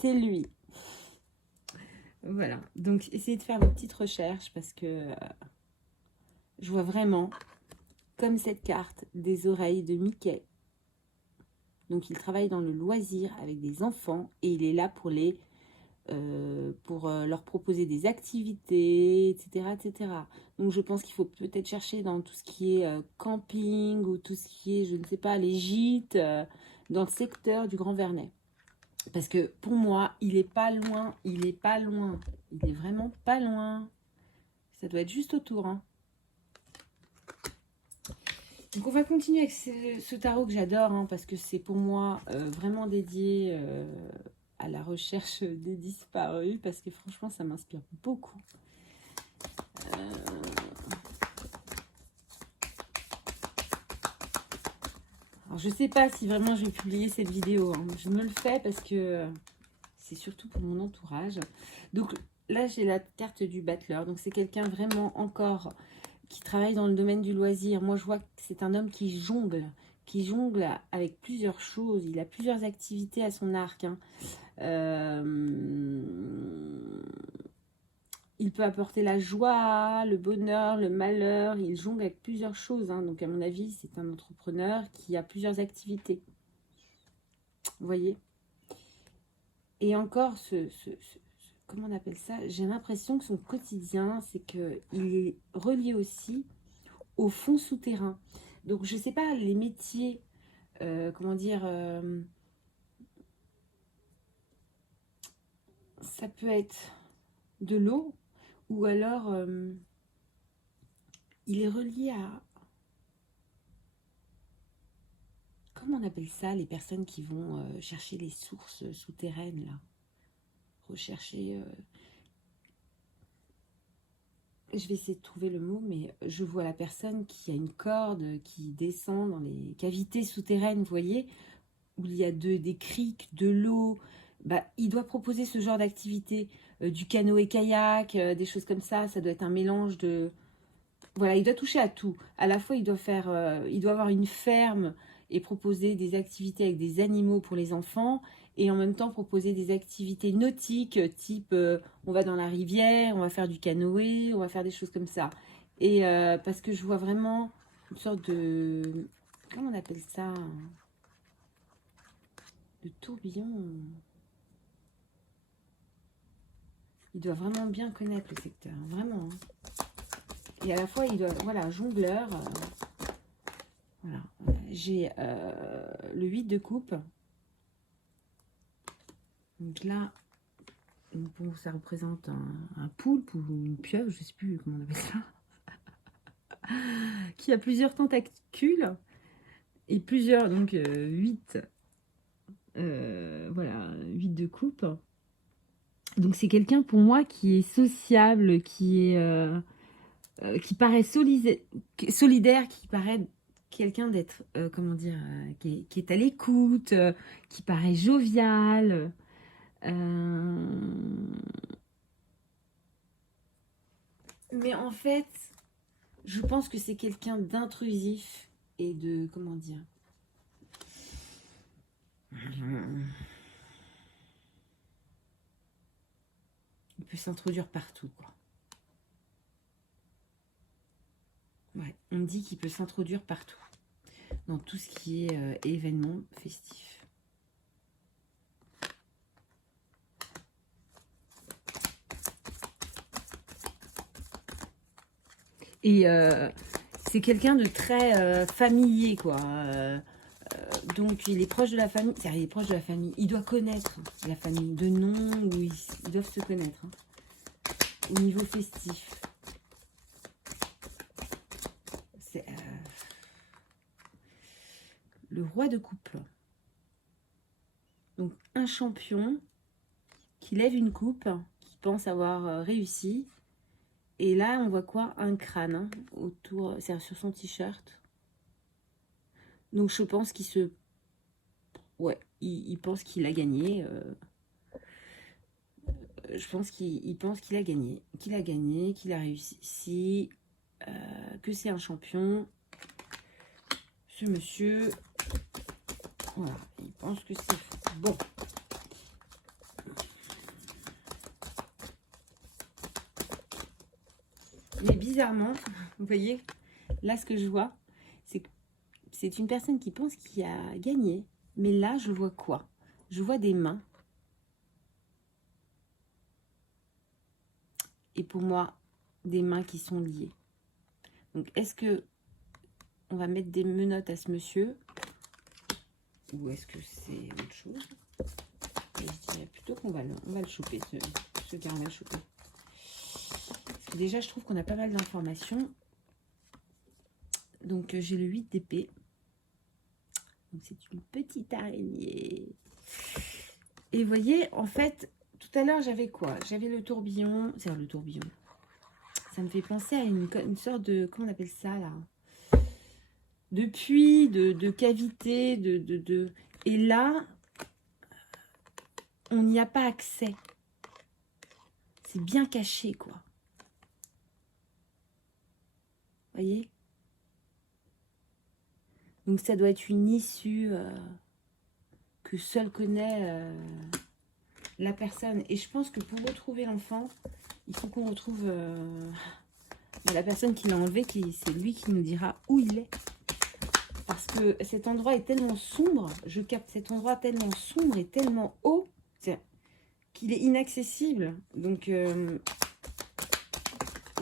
c'est lui. Voilà, donc essayez de faire vos petites recherches parce que je vois vraiment, comme cette carte, des oreilles de Mickey. Donc il travaille dans le loisir avec des enfants et il est là pour leur proposer des activités, etc., etc. Donc je pense qu'il faut peut-être chercher dans tout ce qui est camping ou tout ce qui est, je ne sais pas, les gîtes, dans le secteur du Grand Vernet. Parce que pour moi, il est pas loin, il est pas loin, il est vraiment pas loin. Ça doit être juste autour, hein. Donc on va continuer avec ce tarot que j'adore, hein, parce que c'est pour moi vraiment dédié à la recherche des disparus, parce que franchement ça m'inspire beaucoup. Alors je sais pas si vraiment je vais publier cette vidéo, hein. Je me le fais parce que c'est surtout pour mon entourage. Donc là j'ai la carte du battleur, donc c'est quelqu'un vraiment encore qui travaille dans le domaine du loisir. Moi, je vois que c'est un homme qui jongle avec plusieurs choses. Il a plusieurs activités à son arc, hein. Il peut apporter la joie, le bonheur, le malheur. Il jongle avec plusieurs choses, hein. Donc, à mon avis, c'est un entrepreneur qui a plusieurs activités. Vous voyez? Et encore, comment on appelle ça? J'ai l'impression que son quotidien, c'est qu'il est relié aussi au fond souterrain. Donc, je ne sais pas, les métiers, comment dire, ça peut être de l'eau ou alors il est relié à, comment on appelle ça, les personnes qui vont chercher les sources souterraines, là, rechercher, je vais essayer de trouver le mot, mais je vois la personne qui a une corde qui descend dans les cavités souterraines, vous voyez, où il y a des criques, de l'eau. Bah, il doit proposer ce genre d'activité, du canoë-kayak, des choses comme ça. Ça doit être un mélange de... Voilà, il doit toucher à tout. À la fois, il doit avoir une ferme et proposer des activités avec des animaux pour les enfants. Et en même temps, proposer des activités nautiques, type on va dans la rivière, on va faire du canoë, on va faire des choses comme ça. Et parce que je vois vraiment une sorte de... Comment on appelle ça? De tourbillon. Il doit vraiment bien connaître le secteur, vraiment. Et à la fois, il doit, voilà, jongleur. Voilà. J'ai le 8 de coupe. Donc là, bon, ça représente un poulpe ou une pieuvre, je ne sais plus comment on appelle ça, qui a plusieurs tentacules et plusieurs, donc 8, voilà, 8 de coupe. Donc c'est quelqu'un pour moi qui est sociable, qui paraît solidaire, qui paraît quelqu'un d'être, comment dire, qui est à l'écoute, qui paraît jovial. Mais en fait, je pense que c'est quelqu'un d'intrusif et de, comment dire, il peut s'introduire partout, quoi. Ouais, on dit qu'il peut s'introduire partout, dans tout ce qui est événement festif. Et c'est quelqu'un de très familier, quoi. Donc, il est proche de la famille. Il est proche de la famille. Il doit connaître la famille de nom où ils doivent se connaître, hein, au niveau festif. C'est le roi de coupe. Donc, un champion qui lève une coupe, qui pense avoir réussi. Et là, on voit quoi? Un crâne, hein, autour, c'est sur son t-shirt. Donc, je pense qu'il se... Ouais, il pense qu'il a gagné. Je pense qu'il pense qu'il a gagné. Qu'il a réussi. Que c'est un champion. Ce monsieur... Voilà, il pense que c'est bon. Mais bizarrement, vous voyez, là ce que je vois, c'est que c'est une personne qui pense qu'il a gagné. Mais là, je vois quoi? Je vois des mains. Et pour moi, des mains qui sont liées. Donc, est-ce que on va mettre des menottes à ce monsieur? Ou est-ce que c'est autre chose? Et je dirais plutôt qu'on va le choper, ce gars, on va le choper. Parce que déjà, je trouve qu'on a pas mal d'informations. Donc, j'ai le 8 d'épée. Donc, c'est une petite araignée. Et vous voyez, en fait, tout à l'heure, j'avais quoi? J'avais le tourbillon. C'est le tourbillon. Ça me fait penser à une sorte de... Comment on appelle ça, là? De puits, de cavité, Et là, on n'y a pas accès. C'est bien caché, quoi. Vous voyez? Donc, ça doit être une issue que seule connaît la personne. Et je pense que pour retrouver l'enfant, il faut qu'on retrouve la personne qui l'a enlevé, c'est lui qui nous dira où il est. Parce que cet endroit est tellement sombre, je capte cet endroit tellement sombre et tellement haut qu'il est inaccessible. Donc, il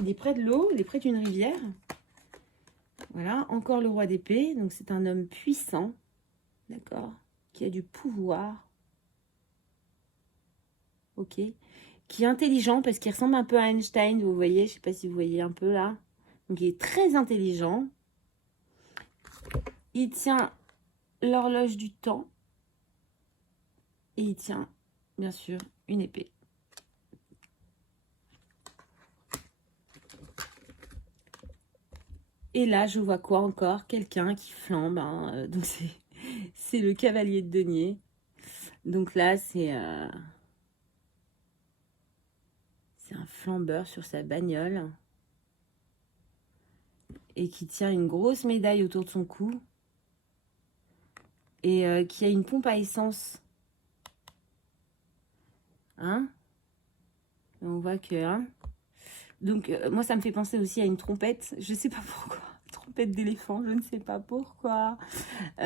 est près de l'eau, il est près d'une rivière. Voilà, encore le roi d'épée. Donc, c'est un homme puissant, d'accord, qui a du pouvoir. Ok. Qui est intelligent parce qu'il ressemble un peu à Einstein, vous voyez. Je ne sais pas si vous voyez un peu là. Donc, il est très intelligent. Il tient l'horloge du temps. Et il tient, bien sûr, une épée. Et là, je vois quoi encore? Quelqu'un qui flambe. Hein. Donc, c'est le cavalier de denier. Donc là, c'est un flambeur sur sa bagnole. Et qui tient une grosse médaille autour de son cou. Et qui a une pompe à essence. Hein? On voit que... Hein? Donc, moi, ça me fait penser aussi à une trompette. Je ne sais pas pourquoi. Trompette d'éléphant, je ne sais pas pourquoi. Et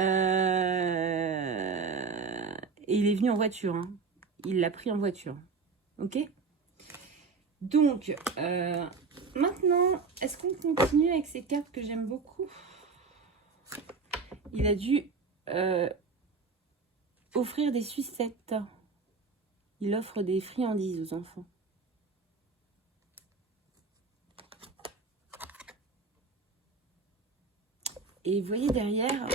il est venu en voiture. Hein. Il l'a pris en voiture. Ok? Donc, maintenant, est-ce qu'on continue avec ces cartes que j'aime beaucoup? Il a dû offrir des sucettes. Il offre des friandises aux enfants. Et vous voyez derrière,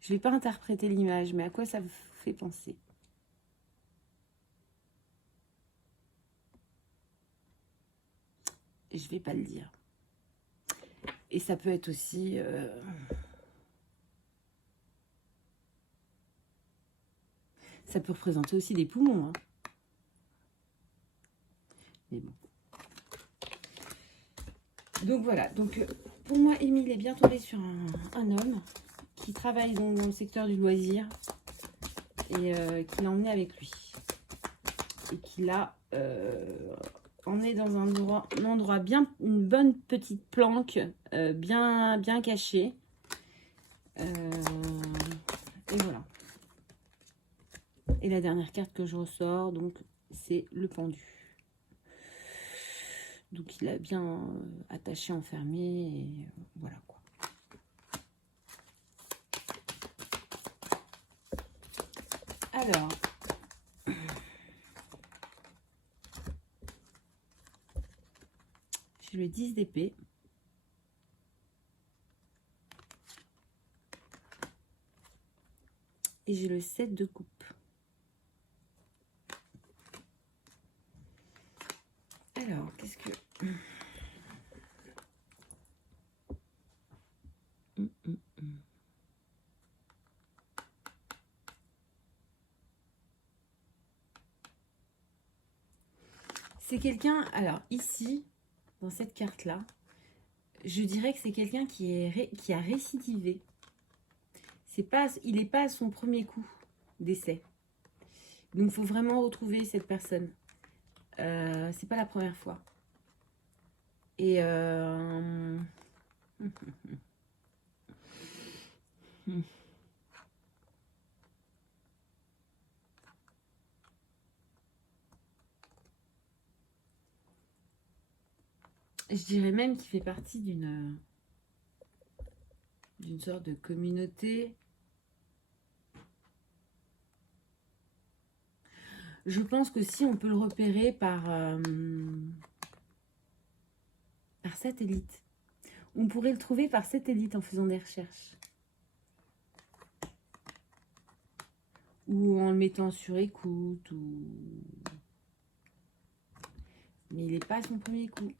je ne vais pas interpréter l'image, mais à quoi ça vous fait penser? Je ne vais pas le dire. Et ça peut être aussi... ça peut représenter aussi des poumons. Hein. Mais bon. Donc voilà. Donc pour moi, Émile est bien tombé sur un homme qui travaille dans le secteur du loisir et qui l'a emmené avec lui. Et qui l'a emmené dans un endroit bien, une bonne petite planque, bien cachée. Et voilà. Et la dernière carte que je ressors, donc, c'est le pendu. Donc, il a bien attaché, enfermé, et voilà quoi. Alors, j'ai le 10 d'épée. Et j'ai le 7 de coupe. Alors, qu'est-ce que... C'est quelqu'un... Alors, ici, dans cette carte-là, je dirais que c'est quelqu'un qui a récidivé. Il n'est pas à son premier coup d'essai. Donc, il faut vraiment retrouver cette personne. C'est pas la première fois. Et je dirais même qu'il fait partie d'une sorte de communauté. Je pense que si on peut le repérer par satellite, on pourrait le trouver par satellite en faisant des recherches. Ou en le mettant sur écoute. Mais il n'est pas à son premier coup.